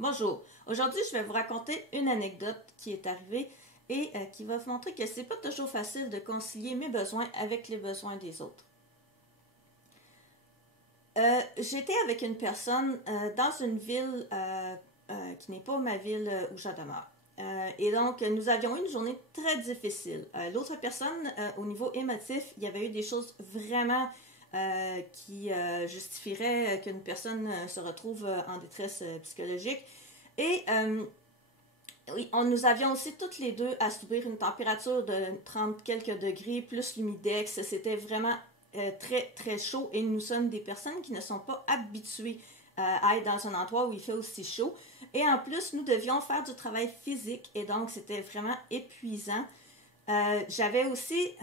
Bonjour, aujourd'hui je vais vous raconter une anecdote qui est arrivée et qui va vous montrer que c'est pas toujours facile de concilier mes besoins avec les besoins des autres. J'étais avec une personne dans une ville qui n'est pas ma ville où je demeure. Et donc, nous avions eu une journée très difficile. L'autre personne, au niveau émotif, il y avait eu des choses vraiment qui justifieraient qu'une personne se retrouve en détresse psychologique. Et oui, nous avions aussi toutes les deux à subir une température de 30 quelques degrés, plus l'humidex. C'était vraiment très, très chaud. Et nous sommes des personnes qui ne sont pas habituées à être dans un endroit où il fait aussi chaud. Et en plus, nous devions faire du travail physique. Et donc, c'était vraiment épuisant. J'avais aussi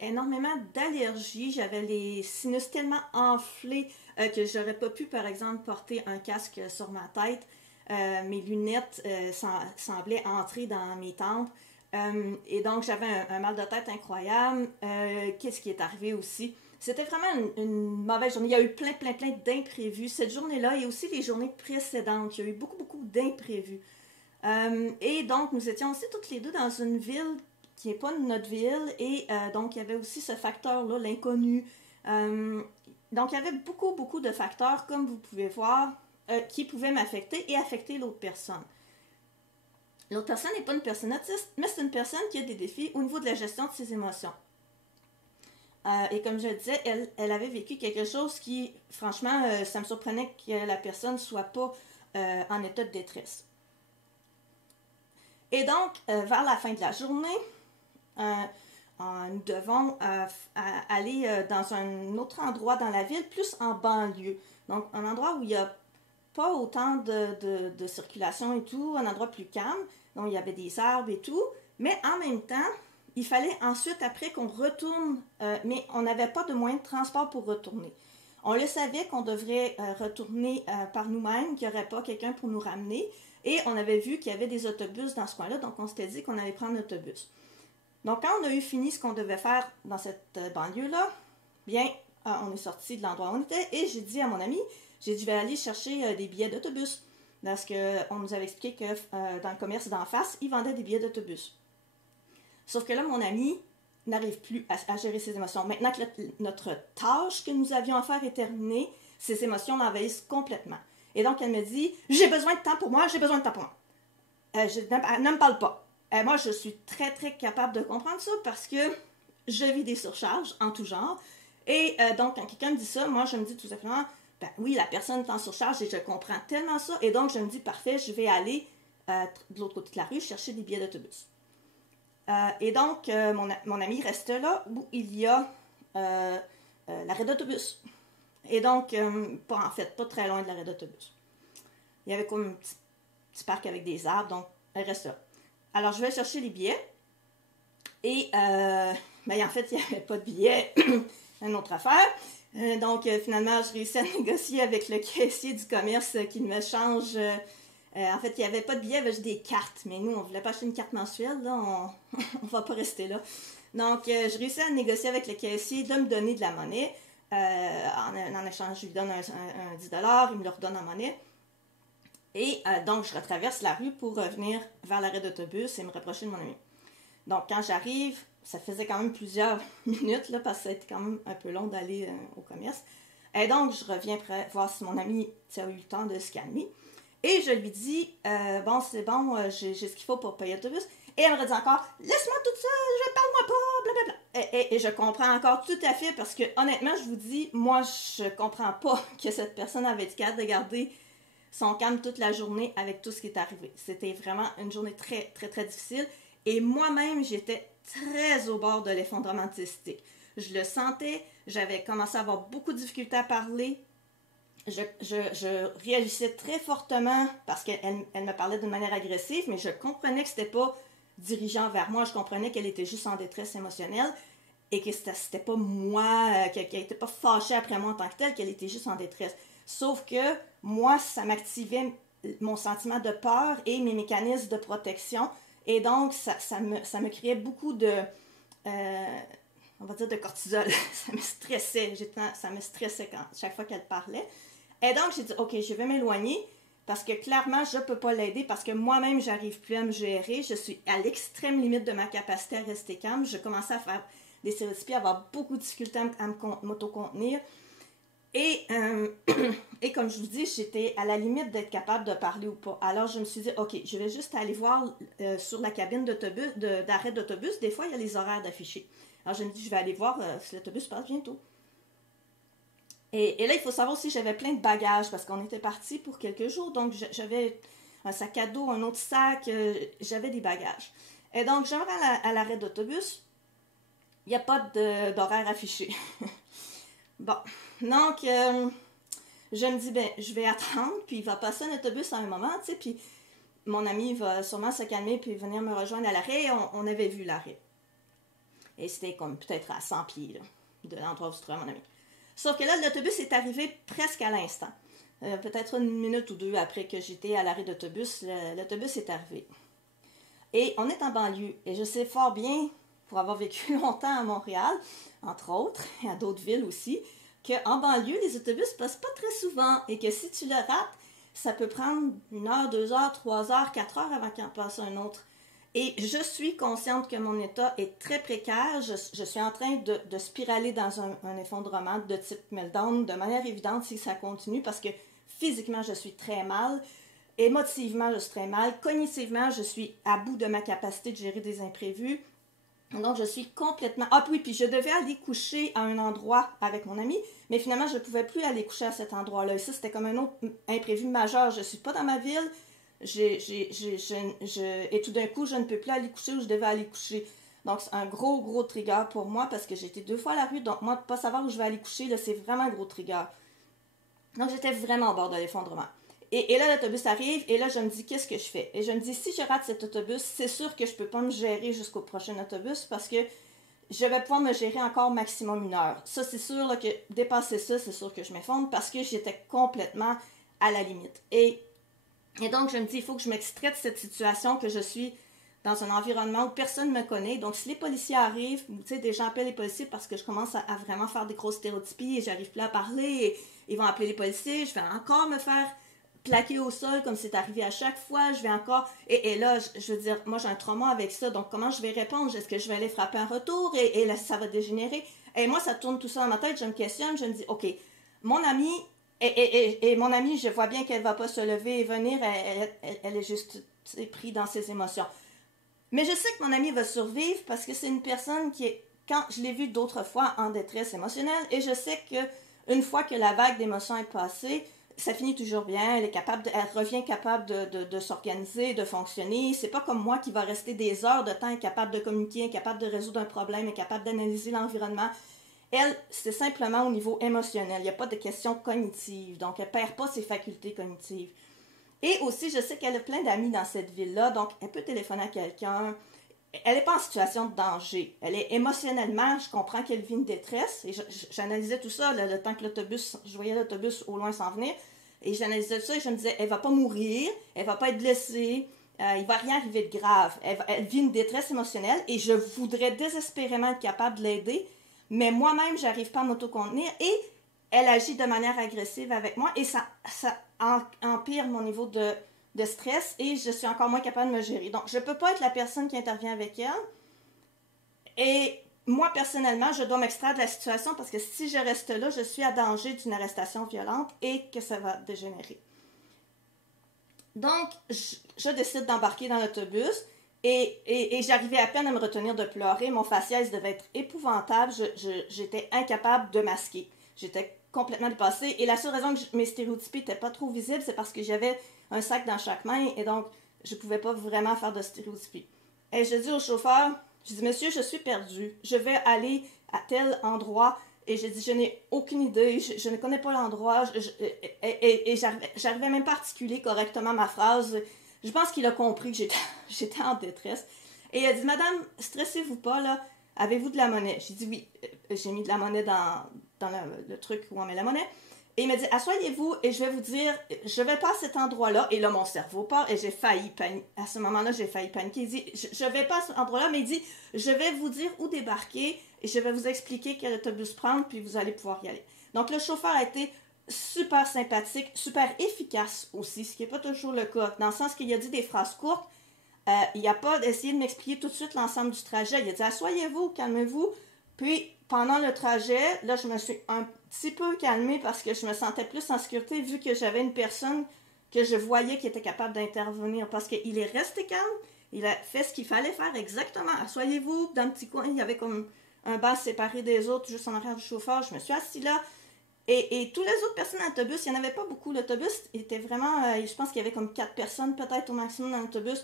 énormément d'allergies. J'avais les sinus tellement enflés que j'aurais pas pu, par exemple, porter un casque sur ma tête. Mes lunettes semblaient entrer dans mes tempes. Et donc, j'avais un mal de tête incroyable. Qu'est-ce qui est arrivé aussi? C'était vraiment une mauvaise journée. Il y a eu plein d'imprévus. Cette journée-là et aussi les journées précédentes. Il y a eu beaucoup d'imprévus. Et donc, nous étions aussi toutes les deux dans une ville qui n'est pas notre ville. Et donc, il y avait aussi ce facteur-là, l'inconnu. Donc, il y avait beaucoup de facteurs, comme vous pouvez voir, qui pouvaient m'affecter et affecter l'autre personne. L'autre personne n'est pas une personne autiste, mais c'est une personne qui a des défis au niveau de la gestion de ses émotions. Et comme je le disais, elle avait vécu quelque chose qui, franchement, ça me surprenait que la personne ne soit pas en état de détresse. Et donc, vers la fin de la journée, nous devons aller dans un autre endroit dans la ville, plus en banlieue. Donc, un endroit où il n'y a pas autant de circulation et tout, un endroit plus calme. Donc, il y avait des arbres et tout. Mais en même temps, il fallait ensuite, après qu'on retourne, mais on n'avait pas de moyen de transport pour retourner. On le savait qu'on devrait retourner par nous-mêmes, qu'il n'y aurait pas quelqu'un pour nous ramener. Et on avait vu qu'il y avait des autobus dans ce coin-là, donc on s'était dit qu'on allait prendre l'autobus. Donc, quand on a eu fini ce qu'on devait faire dans cette banlieue-là, bien, on est sorti de l'endroit où on était et j'ai dit à mon ami, j'ai dit, je vais aller chercher des billets d'autobus. Parce qu'on nous avait expliqué que dans le commerce d'en face, ils vendaient des billets d'autobus. Sauf que là, mon ami n'arrive plus à gérer ses émotions. Maintenant que notre tâche que nous avions à faire est terminée, ses émotions l'envahissent complètement. Et donc, elle me dit, j'ai besoin de temps pour moi, j'ai besoin de temps pour moi. Ne me parle pas. Moi, je suis très capable de comprendre ça parce que je vis des surcharges en tout genre. Et donc, quand quelqu'un me dit ça, moi, je me dis tout simplement, ben oui, la personne est en surcharge et je comprends tellement ça. Et donc, je me dis, parfait, je vais aller de l'autre côté de la rue chercher des billets d'autobus. Et donc, mon ami reste là où il y a l'arrêt d'autobus. Et donc, pas très loin de l'arrêt d'autobus. Il y avait comme un petit parc avec des arbres, donc elle reste là. Alors, je vais chercher les billets. Et, ben, en fait, il n'y avait pas de billets. Une autre affaire. Donc, finalement, je réussis à négocier avec le caissier du commerce qu'il me change. En fait, il n'y avait pas de billets, il y avait juste des cartes. Mais nous, on ne voulait pas acheter une carte mensuelle. Là, on ne va pas rester là. Donc, je réussis à négocier avec le caissier de me donner de la monnaie. En échange, je lui donne un 10 $, il me le redonne en monnaie. Et donc, je retraverse la rue pour revenir vers l'arrêt d'autobus et me rapprocher de mon ami. Donc, quand j'arrive, ça faisait quand même plusieurs minutes, là, parce que ça a été quand même un peu long d'aller au commerce. Et donc, je reviens pour voir si mon ami a eu le temps de se calmer. Et je lui dis, bon, c'est bon, j'ai ce qu'il faut pour payer l'autobus. Et elle me dit encore, laisse-moi toute seule, je parle-moi pas, blablabla. Et je comprends encore tout à fait, parce que honnêtement, je vous dis, moi, je comprends pas que cette personne avait été capable de garder son calme toute la journée avec tout ce qui est arrivé. C'était vraiment une journée très difficile. Et moi-même, j'étais très au bord de l'effondrement artistique. Je le sentais, j'avais commencé à avoir beaucoup de difficultés à parler. Je réagissais très fortement parce qu'elle me parlait d'une manière agressive, mais je comprenais que c'était pas dirigeant vers moi. Je comprenais qu'elle était juste en détresse émotionnelle et que c'était pas moi, qu'elle n'était pas fâchée après moi en tant que telle, qu'elle était juste en détresse. Sauf que moi, ça m'activait mon sentiment de peur et mes mécanismes de protection. Et donc, ça me créait beaucoup de, on va dire, de cortisol. Ça me stressait. Ça me stressait chaque fois qu'elle parlait. Et donc, j'ai dit, OK, je vais m'éloigner. parce que clairement, je ne peux pas l'aider parce que moi-même, j'arrive plus à me gérer. Je suis à l'extrême limite de ma capacité à rester calme. Je commençais à faire des stéréotypies, à avoir beaucoup de difficultés à m'auto-contenir. Et comme je vous dis, j'étais à la limite d'être capable de parler ou pas. Alors, je me suis dit, OK, je vais juste aller voir sur la cabine d'arrêt d'autobus. Des fois, il y a les horaires d'affichés. Alors, je me dis, je vais aller voir si l'autobus passe bientôt. Et là, il faut savoir aussi, j'avais plein de bagages parce qu'on était partis pour quelques jours. Donc, j'avais un sac à dos, un autre sac, j'avais des bagages. Et donc, je vais à l'arrêt d'autobus. Il n'y a pas d'horaire affiché. Bon, donc, je me dis, ben, je vais attendre, puis il va passer un autobus à un moment, tu sais, puis mon ami va sûrement se calmer puis venir me rejoindre à l'arrêt. On avait vu l'arrêt. Et c'était comme peut-être à 100 pieds là, de l'endroit où se trouvait mon ami. Sauf que là, l'autobus est arrivé presque à l'instant. Peut-être une minute ou deux après que j'étais à l'arrêt d'autobus, l'autobus est arrivé. Et on est en banlieue. Et je sais fort bien, pour avoir vécu longtemps à Montréal, entre autres, et à d'autres villes aussi, qu'en banlieue, les autobus ne passent pas très souvent. Et que si tu le rates, ça peut prendre 1 heure, 2 heures, 3 heures, 4 heures avant qu'il en passe un autre. Et je suis consciente que mon état est très précaire. Je suis en train de spiraler dans un effondrement de type meltdown de manière évidente si ça continue parce que physiquement, je suis très mal. Émotivement, je suis très mal. Cognitivement, je suis à bout de ma capacité de gérer des imprévus. Donc, je suis complètement... Ah oui, puis je devais aller coucher à un endroit avec mon ami, mais finalement, je ne pouvais plus aller coucher à cet endroit-là. Et ça, c'était comme un autre imprévu majeur. Je ne suis pas dans ma ville. Et tout d'un coup, je ne peux plus aller coucher où je devais aller coucher. Donc, c'est un gros trigger pour moi parce que j'ai été 2 fois à la rue. Donc, moi, de ne pas savoir où je vais aller coucher, là, c'est vraiment un gros trigger. Donc, j'étais vraiment au bord de l'effondrement. Et là, l'autobus arrive et là, je me dis, qu'est-ce que je fais? Et je me dis, si je rate cet autobus, c'est sûr que je ne peux pas me gérer jusqu'au prochain autobus parce que je vais pouvoir me gérer encore maximum 1 heure. Ça, c'est sûr là, que dépasser ça, c'est sûr que je m'effondre parce que j'étais complètement à la limite. Et donc, je me dis, il faut que je m'extrais de cette situation, que je suis dans un environnement où personne ne me connaît. Donc, si les policiers arrivent, tu sais, des gens appellent les policiers parce que je commence à vraiment faire des grosses stéréotypies et j'arrive plus à parler et ils vont appeler les policiers, je vais encore me faire plaquer au sol comme c'est arrivé à chaque fois, je vais encore... Et là, je veux dire, moi j'ai un trauma avec ça, donc comment je vais répondre? Est-ce que je vais aller frapper un retour et là, ça va dégénérer? Et moi, ça tourne tout ça dans ma tête, je me questionne, je me dis, OK, mon amie... Et mon amie, je vois bien qu'elle ne va pas se lever et venir, elle est juste prise dans ses émotions. Mais je sais que mon amie va survivre parce que c'est une personne qui est, quand je l'ai vue d'autres fois, en détresse émotionnelle, et je sais qu'une fois que la vague d'émotions est passée, ça finit toujours bien, elle revient capable de s'organiser, de fonctionner. C'est pas comme moi qui va rester des heures de temps incapable de communiquer, incapable de résoudre un problème, incapable d'analyser l'environnement. Elle, c'est simplement au niveau émotionnel. Il n'y a pas de question cognitive. Donc, elle ne perd pas ses facultés cognitives. Et aussi, je sais qu'elle a plein d'amis dans cette ville-là. Donc, elle peut téléphoner à quelqu'un. Elle n'est pas en situation de danger. Elle est émotionnellement, je comprends qu'elle vit une détresse. Et j'analysais tout ça, le temps que je voyais l'autobus au loin s'en venir. Et j'analysais tout ça et je me disais, elle ne va pas mourir, elle ne va pas être blessée. Il ne va rien arriver de grave. Elle vit une détresse émotionnelle et je voudrais désespérément être capable de l'aider. Mais moi-même, je n'arrive pas à m'autocontenir et elle agit de manière agressive avec moi et ça empire mon niveau de stress et je suis encore moins capable de me gérer. Donc, je ne peux pas être la personne qui intervient avec elle et moi, personnellement, je dois m'extraire de la situation parce que si je reste là, je suis à danger d'une arrestation violente et que ça va dégénérer. Donc, je décide d'embarquer dans l'autobus. Et j'arrivais à peine à me retenir de pleurer. Mon faciès devait être épouvantable. J'étais incapable de masquer. J'étais complètement dépassée. Et la seule raison que mes stéréotypes n'étaient pas trop visibles, c'est parce que j'avais un sac dans chaque main. Et donc, je ne pouvais pas vraiment faire de stéréotypes. Et je dis au chauffeur, je dis, monsieur, je suis perdue. Je vais aller à tel endroit. Et je dis, je n'ai aucune idée. Je ne connais pas l'endroit. Et j'arrivais même pas à articuler correctement ma phrase. Je pense qu'il a compris que j'étais en détresse. Et il a dit, madame, stressez-vous pas, là. Avez-vous de la monnaie? J'ai dit oui. J'ai mis de la monnaie dans le truc où on met la monnaie. Et il m'a dit, asseyez-vous et je vais vous dire, je vais pas à cet endroit-là. Et là, mon cerveau part et j'ai failli paniquer. À ce moment-là, j'ai failli paniquer. Il dit, je vais pas à cet endroit-là, mais il dit, je vais vous dire où débarquer et je vais vous expliquer quel autobus prendre, puis vous allez pouvoir y aller. Donc, le chauffeur a été super sympathique, super efficace aussi, ce qui n'est pas toujours le cas, dans le sens qu'il a dit des phrases courtes. Il n'a pas essayé de m'expliquer tout de suite l'ensemble du trajet. Il a dit asseyez-vous, calmez-vous. Puis pendant le trajet, là, je me suis un petit peu calmée parce que je me sentais plus en sécurité vu que j'avais une personne que je voyais qui était capable d'intervenir. Parce qu'il est resté calme, il a fait ce qu'il fallait faire exactement. Asseyez-vous dans un petit coin, il y avait comme un banc séparé des autres, juste en arrière du chauffeur. Je me suis assise là. Et toutes les autres personnes dans l'autobus, il n'y en avait pas beaucoup. L'autobus était vraiment, je pense qu'il y avait comme 4 personnes peut-être au maximum dans l'autobus.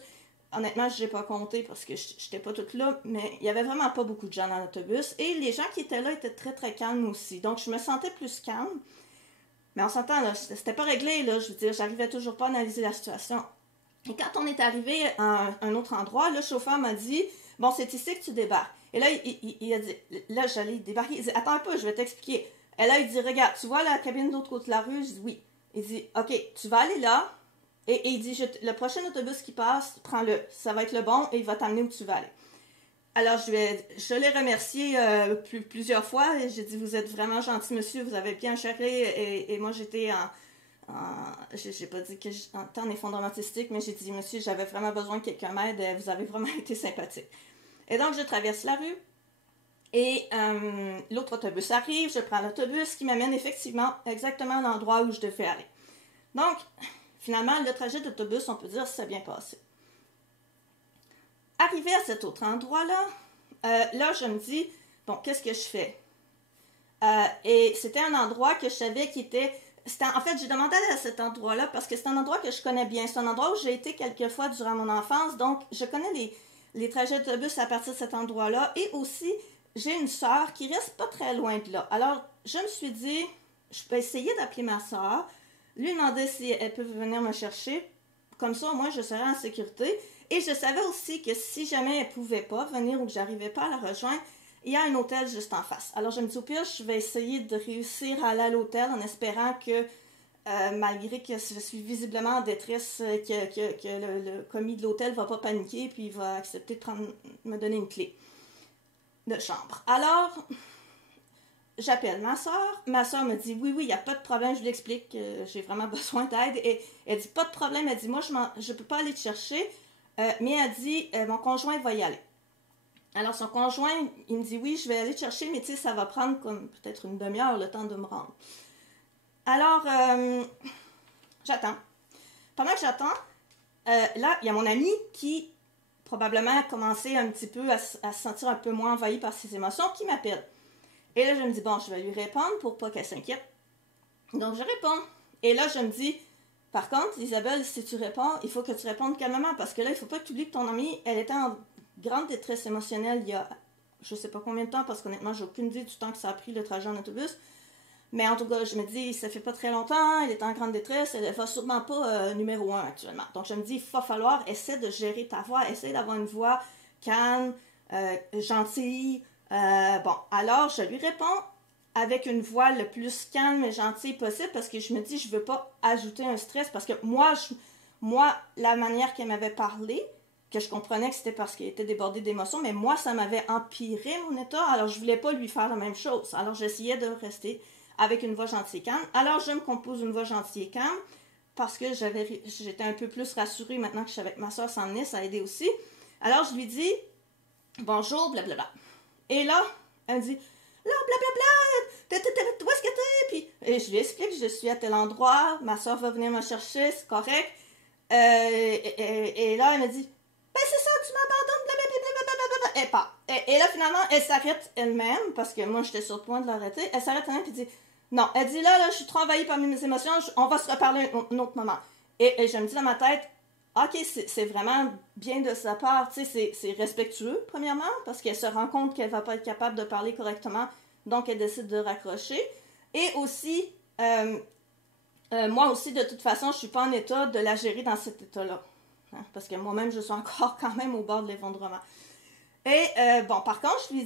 Honnêtement, je n'ai pas compté parce que je n'étais pas toute là, mais il n'y avait vraiment pas beaucoup de gens dans l'autobus. Et les gens qui étaient là étaient très très calmes aussi. Donc je me sentais plus calme. Mais on s'entend, là, c'était pas réglé, là. Je veux dire, j'arrivais toujours pas à analyser la situation. Et quand on est arrivé à un autre endroit, le chauffeur m'a dit bon, c'est ici que tu débarques. Et là, il a dit là, j'allais débarquer. Il dit attends un peu, je vais t'expliquer. Et là, il dit regarde, tu vois la cabine de l'autre côté de la rue? Je dis oui. Il dit ok, tu vas aller là. Et il dit, le prochain autobus qui passe, prends-le. Ça va être le bon et il va t'amener où tu vas aller. Alors, je l'ai remercié plusieurs fois et j'ai dit, vous êtes vraiment gentil, monsieur, vous avez bien géré. Et moi, j'étais j'ai pas dit que en effondrement artistique, mais j'ai dit, monsieur, j'avais vraiment besoin que quelqu'un m'aide. Vous avez vraiment été sympathique. Et donc, je traverse la rue et l'autre autobus arrive. Je prends l'autobus qui m'amène effectivement exactement à l'endroit où je devais aller. Donc, finalement, le trajet d'autobus, on peut dire, ça s'est bien passé. Arrivé à cet autre endroit-là, là, je me dis, bon, qu'est-ce que je fais? Et c'était un endroit que je savais qui était... En fait, j'ai demandé à cet endroit-là parce que c'est un endroit que je connais bien. C'est un endroit où j'ai été quelques fois durant mon enfance, donc je connais les trajets d'autobus à partir de cet endroit-là. Et aussi, j'ai une sœur qui reste pas très loin de là. Alors, je me suis dit, je peux essayer d'appeler ma sœur, lui demander si elle peut venir me chercher. Comme ça, moi, je serais en sécurité. Et je savais aussi que si jamais elle ne pouvait pas venir ou que j'arrivais pas à la rejoindre, il y a un hôtel juste en face. Alors, je me dis au pire, je vais essayer de réussir à aller à l'hôtel en espérant que, malgré que je suis visiblement en détresse, que le commis de l'hôtel ne va pas paniquer puis il va accepter de me donner une clé de chambre. Alors, j'appelle ma soeur. Ma soeur me dit oui, il n'y a pas de problème. Je lui explique que j'ai vraiment besoin d'aide. Et elle dit pas de problème. Elle dit moi, je ne peux pas aller te chercher. Mais elle dit mon conjoint va y aller. Alors, son conjoint, il me dit oui, je vais aller te chercher, mais tu sais, ça va prendre comme peut-être une demi-heure le temps de me rendre. Alors, j'attends. Pendant que j'attends, là, il y a mon ami qui probablement a commencé un petit peu à se sentir un peu moins envahi par ses émotions, qui m'appelle. Et là, je me dis, bon, je vais lui répondre pour pas qu'elle s'inquiète. Donc, je réponds. Et là, je me dis, par contre, Isabelle, si tu réponds, il faut que tu répondes calmement, parce que là, il faut pas que tu oublies que ton amie, elle était en grande détresse émotionnelle il y a, je sais pas combien de temps, parce qu'honnêtement, j'ai aucune idée du temps que ça a pris le trajet en autobus. Mais en tout cas, je me dis, ça fait pas très longtemps, elle est en grande détresse, elle va sûrement pas numéro 1 actuellement. Donc, je me dis, il va falloir essayer de gérer ta voix, essayer d'avoir une voix calme, gentille. Bon, alors, je lui réponds avec une voix le plus calme et gentille possible parce que je me dis, je veux pas ajouter un stress parce que moi, la manière qu'elle m'avait parlé, que je comprenais que c'était parce qu'elle était débordée d'émotions, mais moi, ça m'avait empiré mon état, alors je voulais pas lui faire la même chose. Alors, j'essayais de rester avec une voix gentille et calme. Alors, je me compose une voix gentille et calme parce que j'étais un peu plus rassurée maintenant que je savais que ma soeur s'en venait, ça a aidé aussi. Alors, je lui dis, bonjour, blablabla. Et là, elle me dit, là, blablabla, où est-ce que t'es? Puis, et je lui explique, je suis à tel endroit, ma soeur va venir me chercher, c'est correct. Et là, elle me dit, ben c'est ça, tu m'abandonnes, blablabla. Et pas. Et là, finalement, elle s'arrête elle-même, parce que moi, j'étais sur le point de l'arrêter. Elle s'arrête elle-même, puis dit, non, elle dit, là, je suis trop envahie par mes émotions, on va se reparler un autre moment. Et je me dis dans ma tête, ok, c'est vraiment bien de sa part, tu sais, c'est respectueux, premièrement, parce qu'elle se rend compte qu'elle va pas être capable de parler correctement, donc elle décide de raccrocher. Et aussi, moi aussi, de toute façon, je suis pas en état de la gérer dans cet état-là. Hein, parce que moi-même, je suis encore quand même au bord de l'effondrement. Et bon, par contre, je lui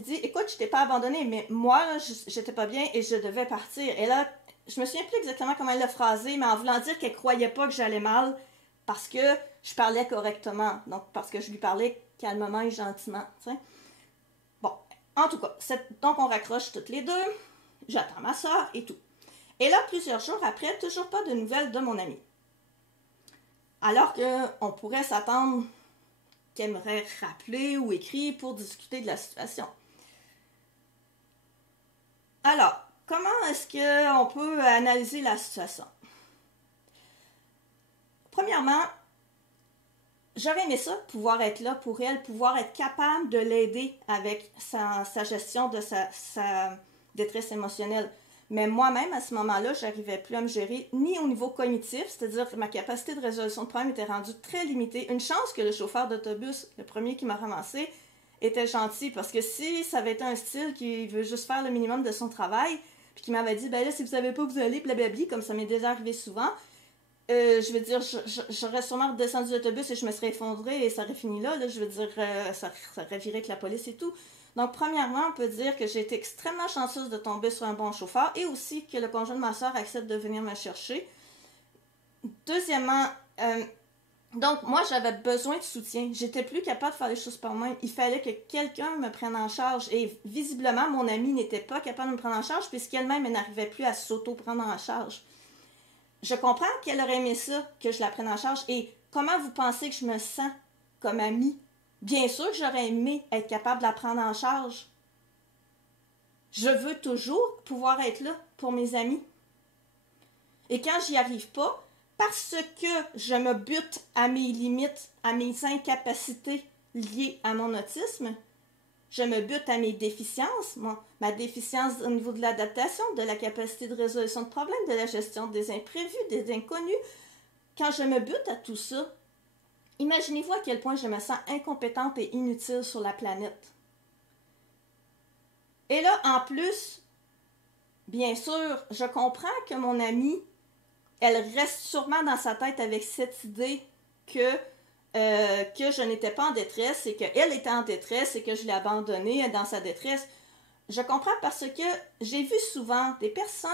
dis, écoute, je t'ai pas abandonné, mais moi, là, j'étais pas bien et je devais partir. Et là, je me souviens plus exactement comment elle l'a phrasé, mais en voulant dire qu'elle croyait pas que j'allais mal parce que je parlais correctement. Donc, parce que je lui parlais calmement et gentiment. T'sais. Bon, en tout cas, donc on raccroche toutes les deux. J'attends ma soeur et tout. Et là, plusieurs jours après, toujours pas de nouvelles de mon ami. Alors qu'on pourrait s'attendre qu'elle m'aurait rappelé ou écrit pour discuter de la situation. Alors, comment est-ce qu'on peut analyser la situation? Premièrement, j'aurais aimé ça, pouvoir être là pour elle, pouvoir être capable de l'aider avec sa gestion de sa détresse émotionnelle. Mais moi-même, à ce moment-là, je n'arrivais plus à me gérer ni au niveau cognitif, c'est-à-dire que ma capacité de résolution de problème était rendue très limitée. Une chance que le chauffeur d'autobus, le premier qui m'a ramassé, était gentil, parce que si ça avait été un style qui veut juste faire le minimum de son travail, puis qui m'avait dit, ben là, si vous savez pas où vous allez, blablabli, comme ça m'est déjà arrivé souvent, je veux dire, j'aurais sûrement redescendu l'autobus et je me serais effondrée et ça aurait fini là, je veux dire, ça aurait viré avec la police et tout. Donc, premièrement, on peut dire que j'ai été extrêmement chanceuse de tomber sur un bon chauffeur et aussi que le conjoint de ma soeur accepte de venir me chercher. Deuxièmement, donc moi, j'avais besoin de soutien. J'étais plus capable de faire les choses par moi-même. Il fallait que quelqu'un me prenne en charge et visiblement, mon amie n'était pas capable de me prendre en charge puisqu'elle-même, elle n'arrivait plus à s'auto-prendre en charge. Je comprends qu'elle aurait aimé ça, que je la prenne en charge. Et comment vous pensez que je me sens comme amie? Bien sûr que j'aurais aimé être capable de la prendre en charge. Je veux toujours pouvoir être là pour mes amis. Et quand j'y arrive pas, parce que je me bute à mes limites, à mes incapacités liées à mon autisme, je me bute à mes déficiences, ma déficience au niveau de l'adaptation, de la capacité de résolution de problèmes, de la gestion des imprévus, des inconnus. Quand je me bute à tout ça, imaginez-vous à quel point je me sens incompétente et inutile sur la planète. Et là, en plus, bien sûr, je comprends que mon amie, elle reste sûrement dans sa tête avec cette idée que je n'étais pas en détresse et qu'elle était en détresse et que je l'ai abandonnée dans sa détresse. Je comprends parce que j'ai vu souvent des personnes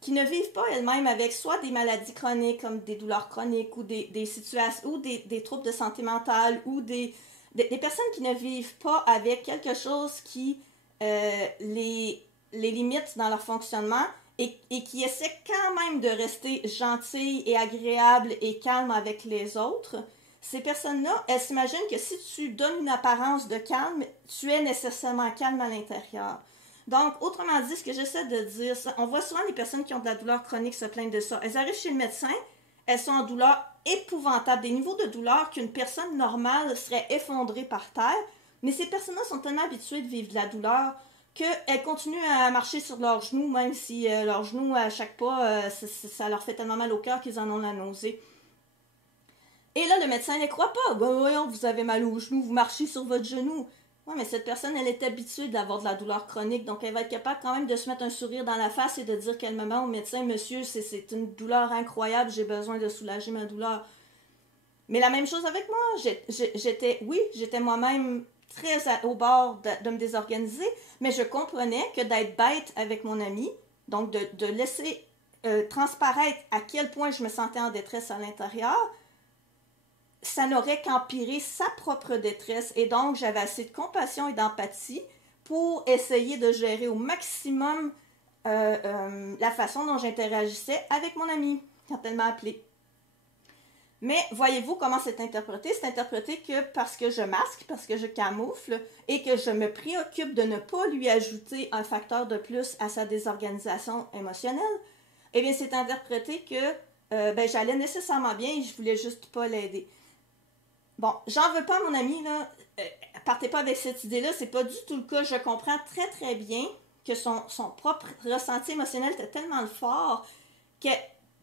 qui ne vivent pas elles-mêmes avec soit des maladies chroniques comme des douleurs chroniques ou des situations ou des troubles de santé mentale ou des personnes qui ne vivent pas avec quelque chose qui les limite dans leur fonctionnement et qui essaient quand même de rester gentilles et agréables et calmes avec les autres. Ces personnes-là, elles s'imaginent que si tu donnes une apparence de calme, tu es nécessairement calme à l'intérieur. Donc, autrement dit, ce que j'essaie de dire, on voit souvent les personnes qui ont de la douleur chronique se plaindre de ça. Elles arrivent chez le médecin, elles sont en douleur épouvantable, des niveaux de douleur qu'une personne normale serait effondrée par terre, mais ces personnes-là sont tellement habituées de vivre de la douleur qu'elles continuent à marcher sur leurs genoux, même si leurs genoux, à chaque pas, ça leur fait tellement mal au cœur qu'ils en ont la nausée. Et là, le médecin ne croit pas. Ben voyons, vous avez mal au genou, vous marchez sur votre genou. Oui, mais cette personne, elle est habituée d'avoir de la douleur chronique, donc elle va être capable quand même de se mettre un sourire dans la face et de dire calmement au médecin, monsieur, c'est une douleur incroyable, j'ai besoin de soulager ma douleur. Mais la même chose avec moi. J'étais moi-même très au bord de me désorganiser, mais je comprenais que d'être bête avec mon ami, donc de laisser transparaître à quel point je me sentais en détresse à l'intérieur, ça n'aurait qu'empiré sa propre détresse. Et donc, j'avais assez de compassion et d'empathie pour essayer de gérer au maximum la façon dont j'interagissais avec mon ami quand elle m'a appelée. Mais voyez-vous comment c'est interprété? C'est interprété que parce que je masque, parce que je camoufle et que je me préoccupe de ne pas lui ajouter un facteur de plus à sa désorganisation émotionnelle, eh bien, c'est interprété que j'allais nécessairement bien et je voulais juste pas l'aider. Bon, j'en veux pas à mon ami, là. Partez pas avec cette idée-là, c'est pas du tout le cas. Je comprends très très bien que son propre ressenti émotionnel était tellement fort que...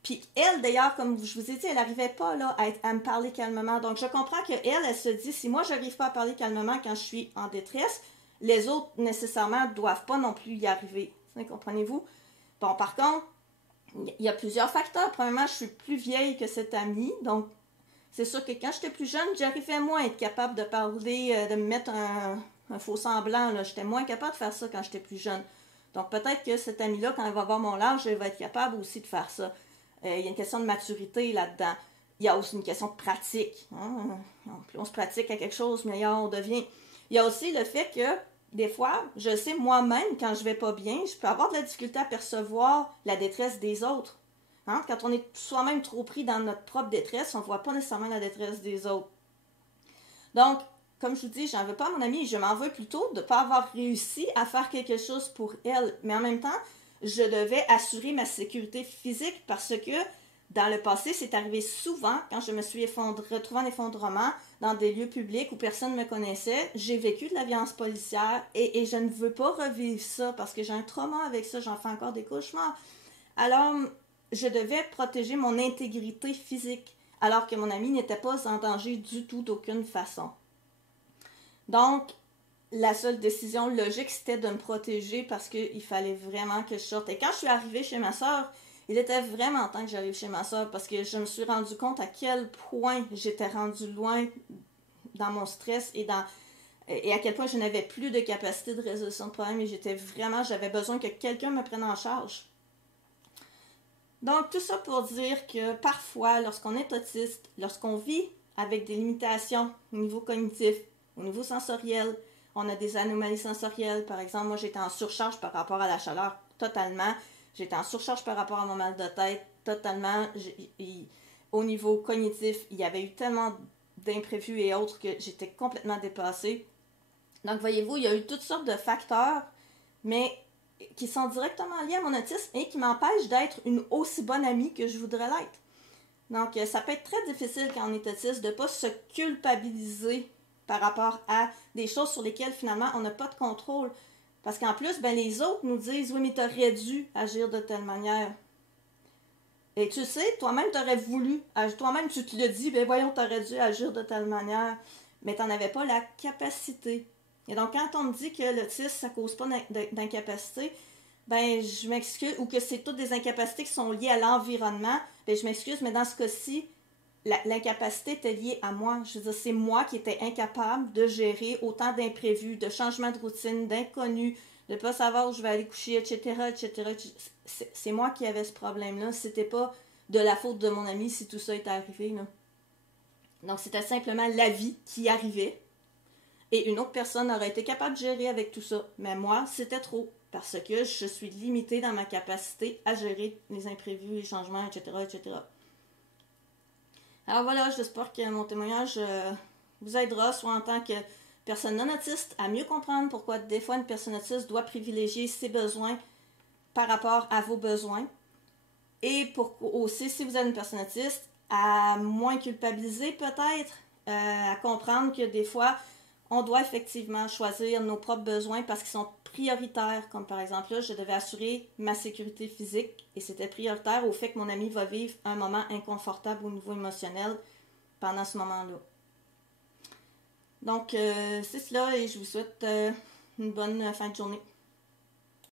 Puis elle, d'ailleurs, comme je vous ai dit, elle n'arrivait pas là, à me parler calmement. Donc, je comprends qu'elle, elle se dit, si moi, je n'arrive pas à parler calmement quand je suis en détresse, les autres, nécessairement, ne doivent pas non plus y arriver. Comprenez-vous? Bon, par contre, il y a plusieurs facteurs. Premièrement, je suis plus vieille que cette amie. Donc, c'est sûr que quand j'étais plus jeune, j'arrivais moins à être capable de parler, de me mettre un faux semblant. J'étais moins capable de faire ça quand j'étais plus jeune. Donc, peut-être que cette amie-là, quand elle va avoir mon âge, elle va être capable aussi de faire ça. Il y a une question de maturité là-dedans. Il y a aussi une question de pratique. Plus on se pratique à quelque chose, meilleur on devient. Il y a aussi le fait que des fois, je sais moi-même, quand je vais pas bien, je peux avoir de la difficulté à percevoir la détresse des autres. Hein? Quand on est soi-même trop pris dans notre propre détresse, on ne voit pas nécessairement la détresse des autres. Donc, comme je vous dis, j'en veux pas à mon amie, je m'en veux plutôt de ne pas avoir réussi à faire quelque chose pour elle. Mais en même temps, je devais assurer ma sécurité physique parce que dans le passé, c'est arrivé souvent quand je me suis retrouvée en effondrement dans des lieux publics où personne ne me connaissait. J'ai vécu de la violence policière et je ne veux pas revivre ça parce que j'ai un trauma avec ça, j'en fais encore des cauchemars. Alors, je devais protéger mon intégrité physique alors que mon ami n'était pas en danger du tout d'aucune façon. Donc, la seule décision logique, c'était de me protéger parce qu'il fallait vraiment que je sorte. Et quand je suis arrivée chez ma soeur, il était vraiment temps que j'arrive chez ma soeur parce que je me suis rendu compte à quel point j'étais rendue loin dans mon stress et à quel point je n'avais plus de capacité de résolution de problème et j'avais besoin que quelqu'un me prenne en charge. Donc, tout ça pour dire que parfois, lorsqu'on est autiste, lorsqu'on vit avec des limitations au niveau cognitif, au niveau sensoriel, on a des anomalies sensorielles. Par exemple, moi, j'étais en surcharge par rapport à la chaleur, totalement. J'étais en surcharge par rapport à mon mal de tête, totalement. Au niveau cognitif, il y avait eu tellement d'imprévus et autres que j'étais complètement dépassée. Donc, voyez-vous, il y a eu toutes sortes de facteurs, mais qui sont directement liés à mon autisme et qui m'empêchent d'être une aussi bonne amie que je voudrais l'être. Donc, ça peut être très difficile quand on est autiste de ne pas se culpabiliser par rapport à des choses sur lesquelles finalement on n'a pas de contrôle. Parce qu'en plus, les autres nous disent « Oui, mais tu aurais dû agir de telle manière. » Et tu sais, toi-même, tu aurais voulu, toi-même, tu te le dis « Ben voyons, tu aurais dû agir de telle manière. » Mais tu n'en avais pas la capacité. Et donc, quand on me dit que l'autisme, ça ne cause pas d'incapacité, je m'excuse, ou que c'est toutes des incapacités qui sont liées à l'environnement, je m'excuse, mais dans ce cas-ci, l'incapacité était liée à moi. Je veux dire, c'est moi qui étais incapable de gérer autant d'imprévus, de changements de routine, d'inconnus, de ne pas savoir où je vais aller coucher, etc., etc. C'est moi qui avais ce problème-là. C'était pas de la faute de mon ami si tout ça était arrivé, là. Donc, c'était simplement la vie qui arrivait. Et une autre personne aurait été capable de gérer avec tout ça. Mais moi, c'était trop. Parce que je suis limitée dans ma capacité à gérer les imprévus, les changements, etc., etc. Alors voilà, j'espère que mon témoignage vous aidera, soit en tant que personne non autiste, à mieux comprendre pourquoi des fois une personne autiste doit privilégier ses besoins par rapport à vos besoins. Et pour aussi, si vous êtes une personne autiste, à moins culpabiliser peut-être, à comprendre que des fois, on doit effectivement choisir nos propres besoins parce qu'ils sont prioritaires. Comme par exemple, là, je devais assurer ma sécurité physique et c'était prioritaire au fait que mon ami va vivre un moment inconfortable au niveau émotionnel pendant ce moment-là. Donc, c'est cela et je vous souhaite une bonne fin de journée.